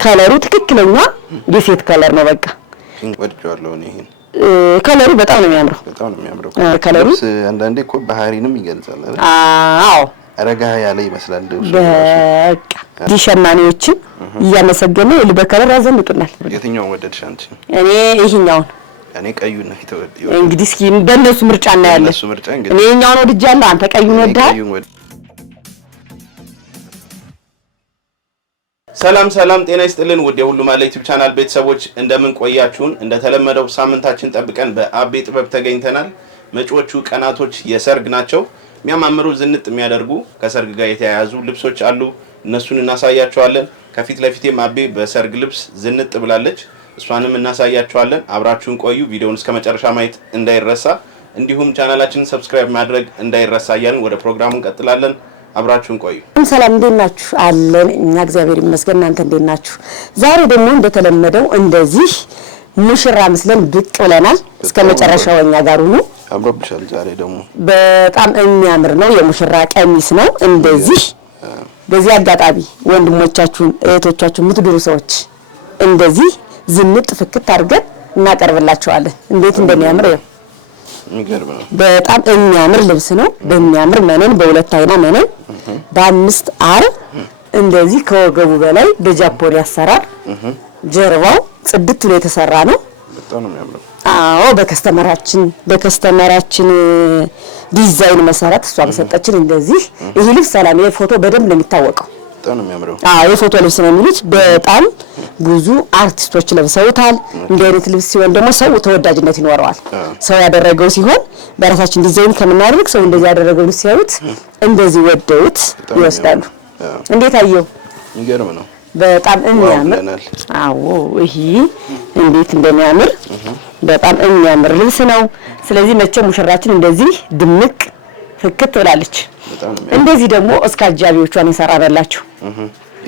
ከለሩ ትክክለኛ የሴት ከለር ነው በቃ ወድጃለሁ እኔ ይሄን ከለሩ በጣም ነው የሚያምረው ከለሩ አንዳንዴ እኮ ባህሪንም ይገልጻል አይደል አዎ ረጋ ያለ ይመስላል በቃ ዲሸማኔዎችን እያመሰገነ ለበከለር ያዘንጡናል የትኛው ወደድሽ አንቺ እኔ ይሄኛው እኔ ቀዩን ነው የተወደደው እንግዲህ እስኪ በእነሱ ምርጫ እና ያለ እኔ ይሄኛውን ወድጃለሁ አንተ ቀዩን ወደሃል ሰላም ጤና ይስጥልን ወደ ሁሉ ማለት ዩቲዩብ ቻናል ቤተሰቦች እንደምን ቆያችሁን እንደተለመደው ሳምንታችን ጠብቀን በአቤ ጥበብ ተገኝተናል መጪዎቹ ቀናቶች የሰርግ ናቸው የሚያማምሩ ዝንጥ የሚያደርጉ ከሰርግ ጋር የተያያዙ ልብሶች አሉ እነሱን እናሳያቸዋለን ከፊት ለፊቴም አቤ በሰርግ ልብስ ዝንጥ ብላለች እሷንም እናሳያቸዋለን አብራችሁን ቆዩ ቪዲዮውን እስከመጨረሻ ማየት እንዳይረሳ እንዲሁም ቻናላችንን ሰብስክራይብ ማድረግ እንዳይረሳ እያልን ወደ ፕሮግራሙ እንቀጥላለን አብራችሁን ቆዩ ሰላም እንደናችሁ አለን እኛ እግዚአብሔር ይመስገን እናንተ እንደናችሁ ዛሬ ደግሞ እንደተለመደው እንደዚህ ሙሽራ መስለን ብቅ ብለናል እስከመጨረሻው እኛ ጋር ሁሉ አምሮብሻል ዛሬ ደግሞ በጣም የሚያምር ነው የሙሽራ ቀሚስ ነው እንደዚህ በዚህ አጋጣሚ ወንድሞቻችሁን እህቶቻችሁን ምትድሩ ሰዎች እንደዚህ ዝንጥ ፍክት አድርገን እናቀርብላችኋለን እንዴት እንደሚያምር ነው የሚገርም ነው በጣም የሚያምር ልብስ ነው በሚያምር መነን በሁለት አይና መነን በአምስት አርብ እንደዚህ ከወገቡ በላይ በጃፖኒ አሰራር ጀርባው ጽድት ብሎ የተሰራ ነው በጣም ነው የሚያምረው አዎ በከስተመራችን ዲዛይን መሰረት እሷ በሰጠችን እንደዚህ ይሄ ልብስ ሰላም የፎቶ በደንብ ነው የሚታወቀው በጣም ነው የሚያምረው አዎ የፎቶ ልብስ ነው የሚሉት በጣም ብዙ አርቲስቶች ለብሰውታል እንዲህ አይነት ልብስ ሲሆን ደግሞ ሰው ተወዳጅነት ይኖረዋል ሰው ያደረገው ሲሆን በራሳችን ዲዛይን ከመናደርግ ሰው እንደዚህ ያደረገው ልብስ ሲያዩት እንደዚህ ወደውት ይወስዳሉ እንዴት አየው ይገርም ነው በጣም የሚያምር አዎ ይሄ እንዴት እንደሚያምር በጣም የሚያምር ልብስ ነው ስለዚህ መቼም ሙሽራችን እንደዚህ ድምቅ ፍክት ብላለች እንደዚህ ደግሞ እስከ አጃቢዎቿን ይሰራራላችሁ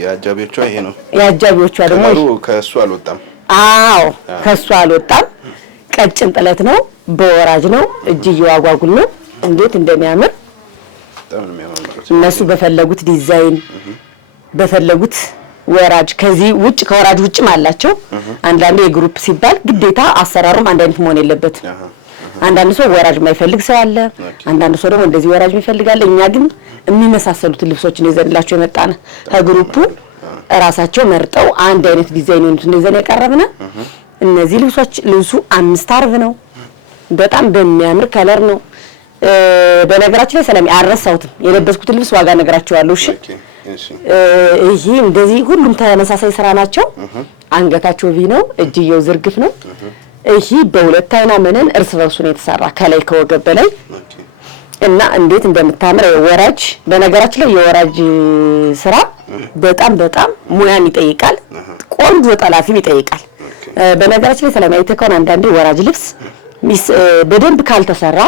ያጃቢዎቿ ይሄ ነው ያጃቢዎቿ ደግሞ ከሱ አልወጣም አዎ ከሱ አልወጣም ቀጭን ጥለት ነው በወራጅ ነው እጅየው አጓጉል ነው እንዴት እንደሚያምር በጣም ነው የሚያምር እነሱ በፈለጉት ዲዛይን በፈለጉት ወራጅ ከዚህ ውጭ ከወራጅ ውጭም አላቸው አንዳንዴ የግሩፕ ሲባል ግዴታ አሰራሩም አንድ አይነት መሆን የለበትም አንዳንድ ሰው ወራጅ የማይፈልግ ሰው አለ አንዳንድ ሰው ደግሞ እንደዚህ ወራጅ ይፈልጋል እኛ ግን የሚመሳሰሉት ልብሶችን ይዘንላቸው የመጣነ ከግሩፑ ራሳቸው መርጠው አንድ አይነት ዲዛይን እንደዘን ያቀርብና እነዚህ ልብሱ 5 አርብ ነው በጣም በሚያምር ከለር ነው በነገራችን ላይ ሰላም ያረሳውትም የለበስኩት ልብስ ዋጋ ነገራቸዋለሁ እሺ ይሄ እንደዚህ ሁሉም ተመሳሳይ ስራ ናቸው አንገታቸው ቪ ነው እጅየው ዝርግፍ ነው ይሄ በሁለት አይና መነን እርስ በርሱ ነው የተሰራ ከላይ ከወገብ በላይ እና እንዴት እንደምታምር የወራጅ በነገራችን ላይ የወራጅ ስራ በጣም ሙያን ይጠይቃል ቆንጆ ጠላፊም ይጠይቃል በነገራችን ላይ ሰላም አይተከውን አንዳንዴ ወራጅ ልብስ በደንብ ካልተሰራ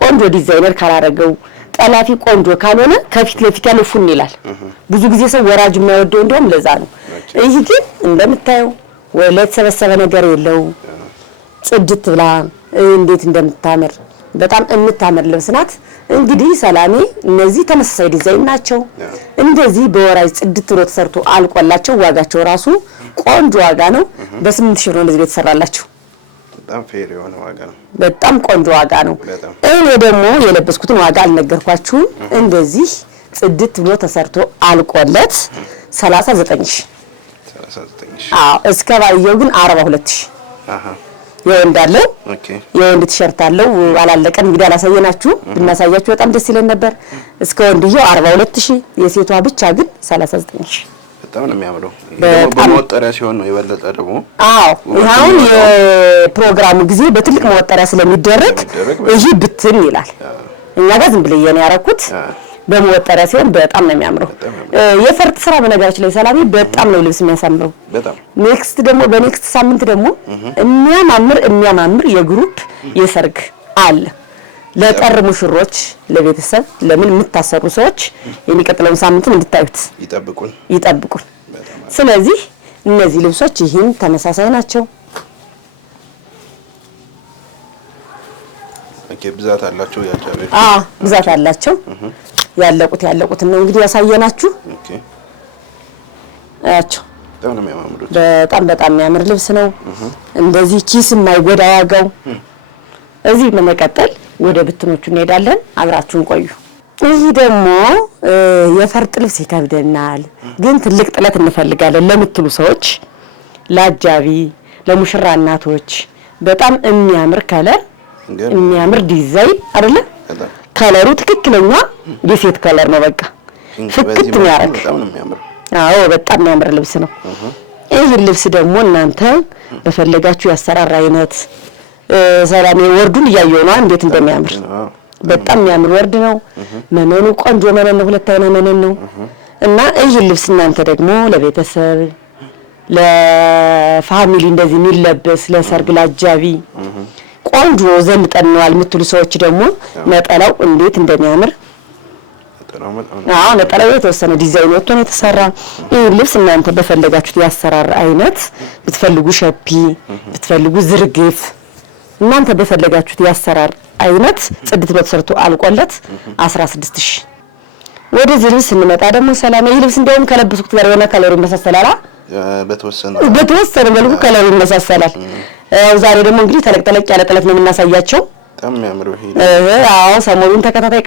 ቆንጆ ዲዛይነር ካላረገው ጠላፊ ቆንጆ ካልሆነ ከፊት ለፊት ያለው ፉን ይላል ብዙ ጊዜ ሰው ወራጅ የማይወደው እንደውም ለዛ ነው ይሄ ግን እንደምታየው ወለት ሰበሰበ ነገር የለው ጽድት ብላ እንዴት እንደምታምር በጣም የምታምር ልብስ ናት እንግዲህ ሰላሜ እነዚህ ተመሳሳይ ዲዛይን ናቸው እንደዚህ በወራጅ ጽድት ብሎ ተሰርቶ አልቆላቸው ዋጋቸው ራሱ ቆንጆ ዋጋ ነው በ8000 ብር እንደዚህ የተሰራላችሁ በጣም ፌር የሆነ ዋጋ ነው በጣም ቆንጆ ዋጋ ነው እኔ ደግሞ የለበስኩትን ዋጋ አልነገርኳችሁም እንደዚህ ጽድት ብሎ ተሰርቶ አልቆለት 39000 አዎ እስከ ባየው ግን 42000 የወንድ አለው የወንድ ቲሸርት አለው አላለቀም እንግዲህ አላሳየናችሁ ብናሳያችሁ በጣም ደስ ይለን ነበር እስከ ወንድየው 42000 የሴቷ ብቻ ግን 39000 በጣም ነው የሚያምረው በመወጠሪያ ሲሆን ነው የበለጠ ደግሞ አዎ ይሄን የፕሮግራሙ ጊዜ በትልቅ መወጠሪያ ስለሚደረግ ይሄ ብትን ይላል እኛ ጋር ዝም ብለ የኔ ያረኩት በመወጠሪያ ሲሆን በጣም ነው የሚያምረው የፈርጥ ስራ በነገራችን ላይ ሰላሚ በጣም ነው ልብስ የሚያሳምረው በጣም ኔክስት ደግሞ በኔክስት ሳምንት ደግሞ የሚያማምር የግሩፕ የሰርግ አለ ለጠር ሙሽሮች ለቤተሰብ ለምን የምታሰሩ ሰዎች የሚቀጥለው ሳምንት እንድታዩት ይጠብቁን ስለዚህ እነዚህ ልብሶች ይሄን ተመሳሳይ ናቸው ብዛት አላቸው ያጃቤ ብዛት አላቸው ያለቁት ነው እንግዲህ ያሳየናችሁ አያቸው በጣም የሚያምር ልብስ ነው። እንደዚህ ኪስ የማይጎዳ ዋጋው። እዚህ በመቀጠል ወደ ብትኖቹ እንሄዳለን። አብራችሁን ቆዩ። ይህ ደግሞ የፈርጥ ልብስ ይከብደናል፣ ግን ትልቅ ጥለት እንፈልጋለን ለምትሉ ሰዎች፣ ለአጃቢ፣ ለሙሽራ እናቶች በጣም የሚያምር ከለር፣ የሚያምር ዲዛይን አይደለ? ከለሩ ትክክለኛ የሴት ከለር ነው። በቃ ፍክት የሚያደርግ አዎ፣ በጣም የሚያምር ልብስ ነው። ይህ ልብስ ደግሞ እናንተ በፈለጋችሁ ያሰራር አይነት ሰላም ወርዱን እያየሁ ነው እንዴት እንደሚያምር። በጣም የሚያምር ወርድ ነው። መነኑ ቆንጆ መነን ነው። ሁለት አይነት መነን ነው እና ይህ ልብስ እናንተ ደግሞ ለቤተሰብ ለፋሚሊ እንደዚህ የሚለበስ ለሰርግ ለአጃቢ ቆንጆ ዘንጠነዋል የምትሉ ሰዎች ደግሞ ነጠላው እንዴት እንደሚያምር ነጠላው የተወሰነ ዲዛይን ወጥቶ ነው የተሰራ። ይህ ልብስ እናንተ በፈለጋችሁት ያሰራር አይነት ብትፈልጉ ሸፒ ብትፈልጉ ዝርግፍ እናንተ በፈለጋችሁት ያሰራር አይነት ጽድት በተሰርቶ አልቆለት 16000። ወደ ልብስ እንመጣ ደግሞ ሰላም ይህ ልብስ እንደውም ከለበስኩት ጋር የሆነ ከለሩ ይመሳሰላል። በተወሰነ መልኩ ከለሩ ይመሳሰላል። ዛሬ ደግሞ እንግዲህ ተለቅ ያለ ጥለት ነው የምናሳያቸው። በጣም የሚያምር ይሄ አዎ፣ ሰሞኑን ተከታታይ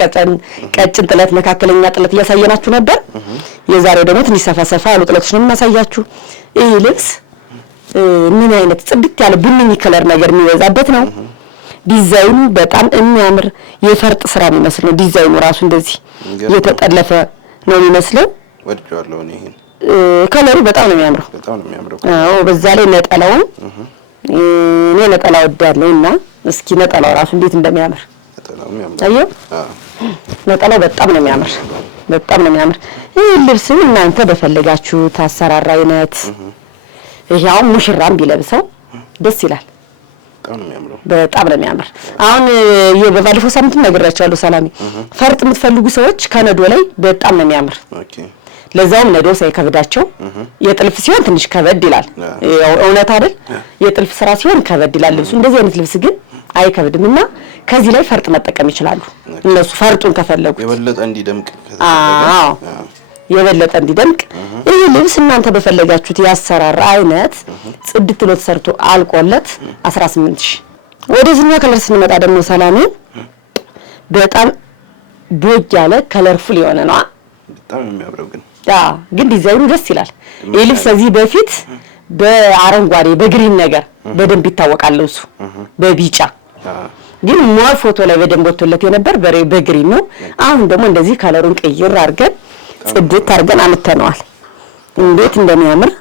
ቀጭን ጥለት መካከለኛ ጥለት እያሳየናችሁ ነበር። የዛሬው ደግሞ ትንሽ ሰፋ ያሉ ጥለቶች ነው የምናሳያችሁ። ይህ ልብስ ምን አይነት ጽድት ያለ ቡኒ ከለር ነገር የሚበዛበት ነው። ዲዛይኑ በጣም የሚያምር የፈርጥ ስራ የሚመስል ነው። ዲዛይኑ ራሱ እንደዚህ የተጠለፈ ነው የሚመስለው። ወድጃለሁ እኔ ይሄን ከለሩ በጣም ነው የሚያምረው። አዎ፣ በዛ ላይ ነጠላው እኔ ነጠላ ወዳለሁና እስኪ ነጠላው ራሱ እንዴት እንደሚያምር አየሁ። ነጠላው በጣም ነው የሚያምር። ይህ ልብስ እናንተ በፈለጋችሁ ታሰራራ አይነት ይሄው ሙሽራም ቢለብሰው ደስ ይላል። በጣም ነው የሚያምር። አሁን በባለፈው ሳምንት ነግሬያችኋለሁ ሰላሜ፣ ፈርጥ የምትፈልጉ ሰዎች ከነዶ ላይ በጣም ነው የሚያምር። ለዛውም ነዶ ሳይከብዳቸው የጥልፍ ሲሆን ትንሽ ከበድ ይላል። እውነት አይደል? የጥልፍ ስራ ሲሆን ከበድ ይላል ልብሱ። እንደዚህ አይነት ልብስ ግን አይከብድምና ከዚህ ላይ ፈርጥ መጠቀም ይችላሉ እነሱ ፈርጡን ከፈለጉ የበለጠ እንዲደምቅ። የበለጠ እንዲደምቅ ይህ ልብስ እናንተ በፈለጋችሁት ያሰራር አይነት ጽድት ብሎ ተሰርቶ አልቆለት 18000። ወደዚህኛው ከለር ስንመጣ ደግሞ ሰላሜ በጣም ቦግ ያለ ከለርፉል የሆነ ነው። በጣም የሚያምረው ግን ዲዛይኑ ደስ ይላል። ይህ ልብስ ከዚህ በፊት በአረንጓዴ በግሪን ነገር በደንብ ይታወቃል ልብሱ በቢጫ ግን ሞር ፎቶ ላይ በደንብ ወጥቶለት የነበር በግሪን ነው። አሁን ደግሞ እንደዚህ ከለሩን ቀይር አድርገን ጽድት አድርገን አምጥተነዋል። እንዴት እንደሚያምር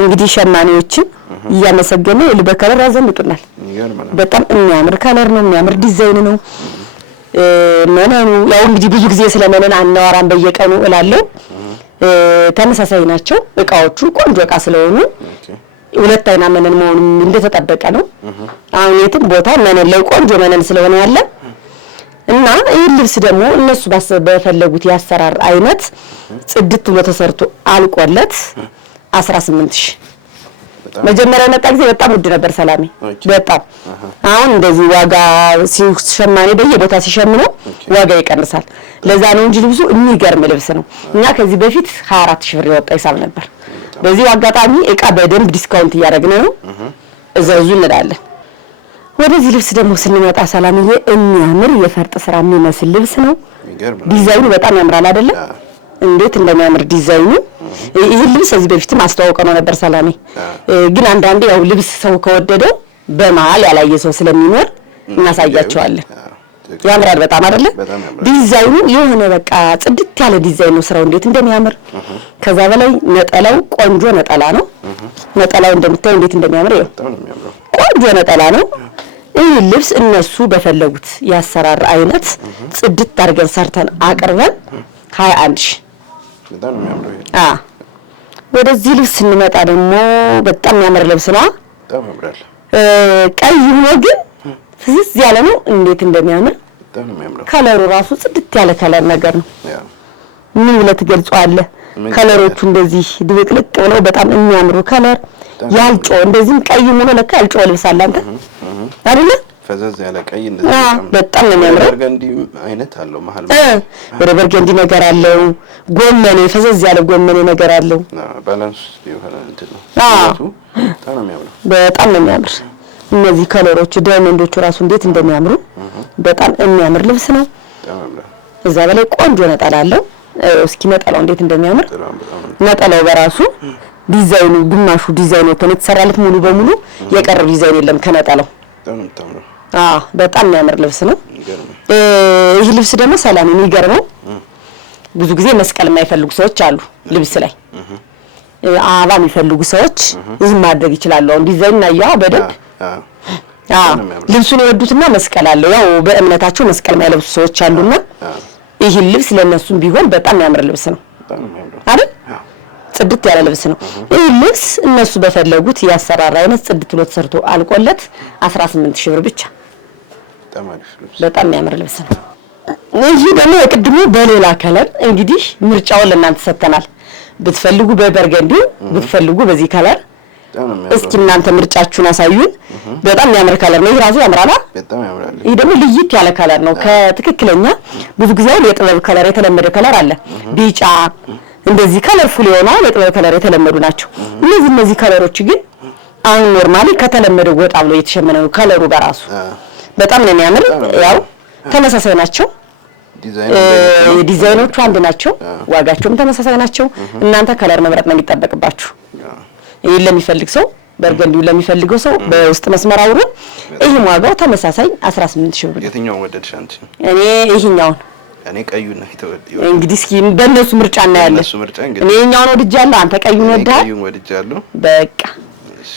እንግዲህ ሸማኔዎችን እያመሰገነ በከለር ያዘንጡናል። በጣም የሚያምር ከለር ነው፣ የሚያምር ዲዛይን ነው። መነኑ ያው እንግዲህ ብዙ ጊዜ ስለመነን አናወራም በየቀኑ እላለሁ። ተመሳሳይ ናቸው እቃዎቹ ቆንጆ እቃ ስለሆኑ ሁለት አይና መነን መሆኑ እንደተጠበቀ ነው። አሁን የትም ቦታ መነን ላይ ቆንጆ መነን ስለሆነ ያለ እና ይህ ልብስ ደግሞ እነሱ በፈለጉት ያሰራር አይነት ጽድት ብሎ ተሰርቶ አልቆለት 18000። መጀመሪያ መጣ ጊዜ በጣም ውድ ነበር ሰላሜ በጣም። አሁን እንደዚህ ዋጋ ሲሸማኔ በየቦታ ሲሸምነው ዋጋ ይቀንሳል። ለዛ ነው እንጂ ልብሱ የሚገርም ልብስ ነው። እኛ ከዚህ በፊት 24000 ብር የወጣ ሂሳብ ነበር። በዚህ አጋጣሚ እቃ በደንብ ዲስካውንት እያደረግን ነው። እዘዙ እንላለን። ወደዚህ ልብስ ደግሞ ስንመጣ ሰላምዬ የሚያምር የፈርጥ ስራ የሚመስል ልብስ ነው። ዲዛይኑ በጣም ያምራል አይደለ? እንዴት እንደሚያምር ዲዛይኑ። ይህ ልብስ እዚህ በፊትም አስተዋውቀነው ነበር ሰላሜ። ግን አንዳንዴ ያው ልብስ ሰው ከወደደው በመሀል ያላየ ሰው ስለሚኖር እናሳያቸዋለን። ያምራል በጣም አይደለ? ዲዛይኑ የሆነ በቃ ጽድት ያለ ዲዛይን ነው። ስራው እንዴት እንደሚያምር ከዛ በላይ ነጠላው ቆንጆ ነጠላ ነው። ነጠላው እንደምታዩ እንዴት እንደሚያምር ይኸው ቆንጆ ነጠላ ነው። ይህ ልብስ እነሱ በፈለጉት ያሰራር አይነት ጽድት አድርገን ሰርተን አቅርበን 21000 በጣም የሚያምር ወደዚህ ልብስ ስንመጣ ደግሞ በጣም የሚያምር ልብስ ነው። በጣም ያምራል። ቀይ ሆኖ ግን ፍዝዝ ያለ ነው። እንዴት እንደሚያምር በጣም የሚያምር ከለሩ ራሱ ጽድት ያለ ከለር ነገር ነው። ምን ብለህ ትገልጸዋለህ? ከለሮቹ እንደዚህ ድብቅልቅ ብለው በጣም የሚያምሩ ከለር ያልጮ እንደዚህም ቀይ ሆኖ ለካ ያልጮ ልብስ አለ አንተ አይደለ? ፈዘዝ ያለ ቀይ እንደዚህ በጣም ነው የሚያምረው። በርገንዲ አይነት አለው መሀል ወደ በርገንዲ ነገር አለው። ጎመኔ ፈዘዝ ያለ ጎመኔ ነገር አለው። ባላንስ ይሆናል እንትን ነው። በጣም ነው የሚያምረው። በጣም ነው የሚያምር። እነዚህ ከለሮቹ ዳይመንዶቹ ራሱ እንዴት እንደሚያምሩ በጣም የሚያምር ልብስ ነው። እዛ በላይ ቆንጆ ነጠላ አለው። እስኪ ነጠላው እንዴት እንደሚያምር ነጠላው በራሱ ዲዛይኑ ግማሹ ዲዛይኑ የተሰራለት ሙሉ በሙሉ የቀረው ዲዛይን የለም ከነጠላው። በጣም የሚያምር ልብስ ነው። ይህ ልብስ ደግሞ ሰላም የሚገርመው ብዙ ጊዜ መስቀል የማይፈልጉ ሰዎች አሉ። ልብስ ላይ አበባ የሚፈልጉ ሰዎች ይህን ማድረግ ይችላሉ። አሁን ዲዛይን ያያው በደንብ ልብሱን ይወዱትና መስቀል አለው። ያው በእምነታቸው መስቀል የማይለብሱ ሰዎች አሉና ይህ ልብስ ለነሱም ቢሆን በጣም የሚያምር ልብስ ነው አይደል? ጽድት ያለ ልብስ ነው። ይህ ልብስ እነሱ በፈለጉት ያሰራራ አይነት ጽድት ብሎ ተሰርቶ አልቆለት 18000 ብር ብቻ። በጣም የሚያምር ልብስ ነው። ይህ ደግሞ የቅድሙ በሌላ ከለር እንግዲህ ምርጫውን ለእናንተ ሰጥተናል። ብትፈልጉ በበርገንዲ ብትፈልጉ በዚህ ከለር እስኪ እናንተ ምርጫችሁን አሳዩን። በጣም የሚያምር ከለር ነው። ይሄ ራሱ ያምራል። በጣም ያምራል። ይሄ ደግሞ ልይት ያለ ከለር ነው ከትክክለኛ ብዙ ጊዜ የጥበብ ከለር የተለመደ ከለር አለ። ቢጫ እንደዚህ ከለርፉል የሆነ የጥበብ ከለር የተለመዱ ናቸው። እነዚህ ከለሮች ግን አሁን ኖርማሊ ከተለመደው ወጣ ብሎ የተሸመነ ነው። ከለሩ በራሱ በጣም ነው የሚያምር። ያው ተመሳሳይ ናቸው። ዲዛይኖቹ አንድ ናቸው። ዋጋቸውም ተመሳሳይ ናቸው። እናንተ ከለር መምረጥ ነው የሚጠበቅባችሁ። ይሄን ለሚፈልግ ሰው በርገንዲው ለሚፈልገው ሰው በውስጥ መስመር አውሩ። ይሄም ዋጋው ተመሳሳይ 18000 ብር። የትኛው ወደድሽ አንቺ? እኔ ይሄኛውን እኔ ቀዩን ነው የተወደደው። እንግዲህ እስኪ በእነሱ ምርጫ እናያለን። እኔ ይሄኛውን ወድጃለሁ፣ አንተ ቀዩን ወደሃል። ቀዩን ወድጃለሁ። በቃ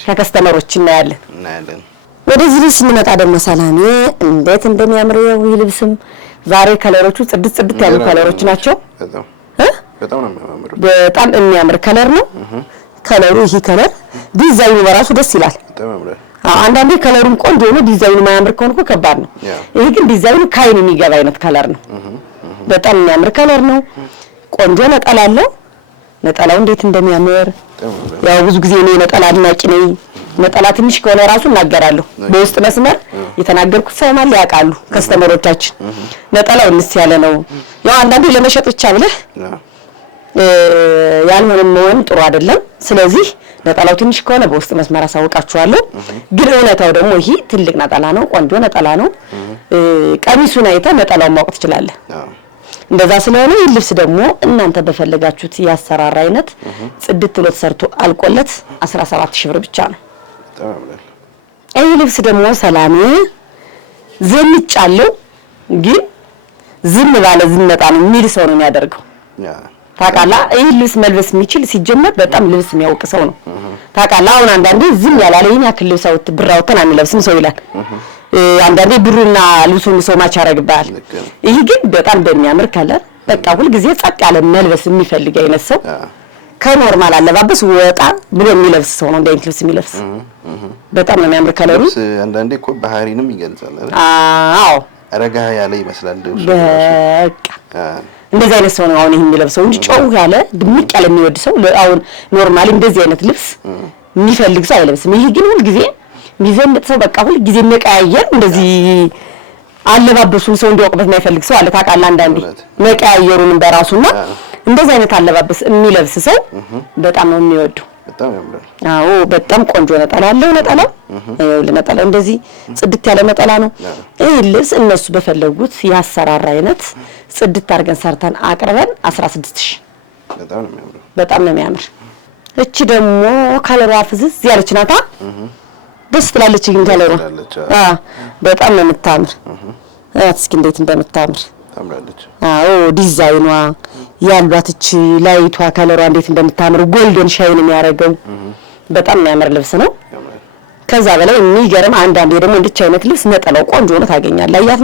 ከከስተመሮች እናያለን። ወደዚህ ልብስ ስንመጣ ደግሞ ሰላሜ እንዴት እንደሚያምር ይሄ ልብስም ዛሬ ከለሮቹ ጽድት ያሉ ከለሮች ናቸው። በጣም ነው የሚያምር። በጣም የሚያምር ከለር ነው። ከለሩ ይሄ ከለር ዲዛይኑ በራሱ ደስ ይላል። አንዳንዴ ከለሩን ቆንጆ ነው፣ ዲዛይኑ ማያምር ከሆነ እኮ ከባድ ነው። ይሄ ግን ዲዛይኑ ካይን የሚገባ አይነት ከለር ነው። በጣም የሚያምር ከለር ነው። ቆንጆ ነጠላ አለው። ነጠላው እንዴት እንደሚያምር ያው ብዙ ጊዜ ነው ነጠላ አድናቂ ነኝ። ነጠላ ትንሽ ከሆነ ራሱ እናገራለሁ። በውስጥ መስመር የተናገርኩት ሰው ማለት ያውቃሉ ከስተመሮቻችን። ነጠላው እንስ ያለ ነው። ያው አንዳንዴ ለመሸጥ ብቻ ብለህ ያልሆነ መሆን ጥሩ አይደለም። ስለዚህ ነጠላው ትንሽ ከሆነ በውስጥ መስመር አሳውቃችኋለሁ። ግን እውነታው ደግሞ ይሄ ትልቅ ነጠላ ነው፣ ቆንጆ ነጠላ ነው። ቀሚሱን አይተህ ነጠላውን ማወቅ ትችላለህ። እንደዛ ስለሆነ ይህ ልብስ ደግሞ እናንተ በፈለጋችሁት ያሰራራ አይነት ጽድት ብሎ ተሰርቶ አልቆለት 17000 ብር ብቻ ነው። ይህ ልብስ ደግሞ ሰላሜ ዘንጫለው ግን ዝም ባለ ዝምታ ነው የሚል ሰው ነው የሚያደርገው። ታውቃለህ፣ ይህ ልብስ መልበስ የሚችል ሲጀመር በጣም ልብስ የሚያውቅ ሰው ነው። ታውቃለህ፣ አሁን አንዳንዴ ዝም ያላለ ይሄን ያክል ልብስ አውጥተህ ብር አውጥተን አንለብስም ሰው ይላል። አንዳንዴ ብሩና ልብሱን ሰው ማች ያደርግብሃል። ይሄ ግን በጣም በሚያምር ከለር በቃ ሁልጊዜ ጸጥ ያለ መልበስ የሚፈልግ አይነት ሰው ከኖርማል አለባበስ ወጣ ብሎ የሚለብስ ሰው ነው እንደ አይነት ልብስ የሚለብስ። በጣም ነው የሚያምር ከለሩ። አንዳንዴ እኮ ባህሪንም ይገልጻል አይደል? አዎ፣ ረጋ ያለ ይመስላል ልብሱ። በቃ እንደዚህ አይነት ሰው ነው አሁን ይሄን የሚለብሰው እንጂ ጮው ያለ ድምቅ ያለ የሚወድ ሰው አሁን ኖርማሊ እንደዚህ አይነት ልብስ የሚፈልግ ሰው አይለብስም። ይሄ ግን ሁልጊዜ የሚዘንጥ ሰው በቃ ሁልጊዜ መቀያየር እንደዚህ አለባበሱን ሰው እንዲያውቅበት የማይፈልግ ሰው አለ። ታውቃለህ፣ አንዳንዴ መቀያየሩንም በራሱና እንደዚህ አይነት አለባበስ የሚለብስ ሰው በጣም ነው የሚወደው። በጣም ያምራል። አዎ፣ በጣም ቆንጆ ነጠላ አለው። ነጠላው ለነጠላው እንደዚህ ጽድት ያለ ነጠላ ነው። ይሄ ልብስ እነሱ በፈለጉት ያሰራራ አይነት ጽድት አድርገን ሰርተን አቅርበን 16000። በጣም ነው የሚያምር። በጣም ነው የሚያምር። እቺ ደግሞ ከለሯ ፍዝዝ ያለች ናታ። ደስ ትላለች ግን ከለሯ በጣም ነው የምታምር። እስኪ እንዴት እንደምታምር ታምራለች። አዎ፣ ዲዛይኗ ያሏት እቺ ላይቷ ከለሯ እንዴት እንደምታምር ጎልደን ሻይን የሚያደርገው በጣም የሚያምር ልብስ ነው። ከዛ በላይ የሚገርም አንዳንዴ ደግሞ እንድቻ አይነት ልብስ ነጠላው ቆንጆ ነው ታገኛለህ። አያት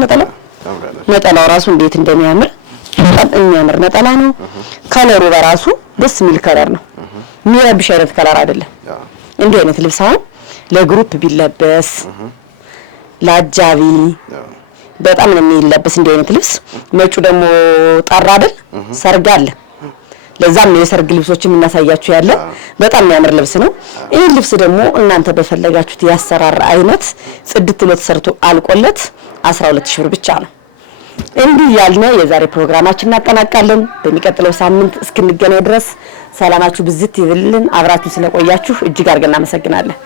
ነጠላው ራሱ እንዴት እንደሚያምር በጣም የሚያምር ነጠላ ነው። ከለሩ በራሱ ደስ የሚል ከለር ነው። የሚረብሽ አይነት ከለር አይደለም። እንዲህ አይነት ልብስ አሁን ለግሩፕ ቢለበስ ለአጃቢ በጣም ነው የሚለበስ እንዲህ አይነት ልብስ። መጪው ደግሞ ጠራ አይደል? ሰርግ አለ። ለዛም ነው የሰርግ ልብሶችን እናሳያችሁ ያለ በጣም የሚያምር ልብስ ነው። ይሄ ልብስ ደግሞ እናንተ በፈለጋችሁት ያሰራር አይነት ጽድት ብሎ ተሰርቶ አልቆለት 12000 ብር ብቻ ነው። እንዲህ ያልነ የዛሬ ፕሮግራማችን እናጠናቃለን። በሚቀጥለው ሳምንት እስክንገናኝ ድረስ ሰላማችሁ ብዝት ይብልን። አብራችሁ ስለቆያችሁ እጅግ አድርገን እናመሰግናለን።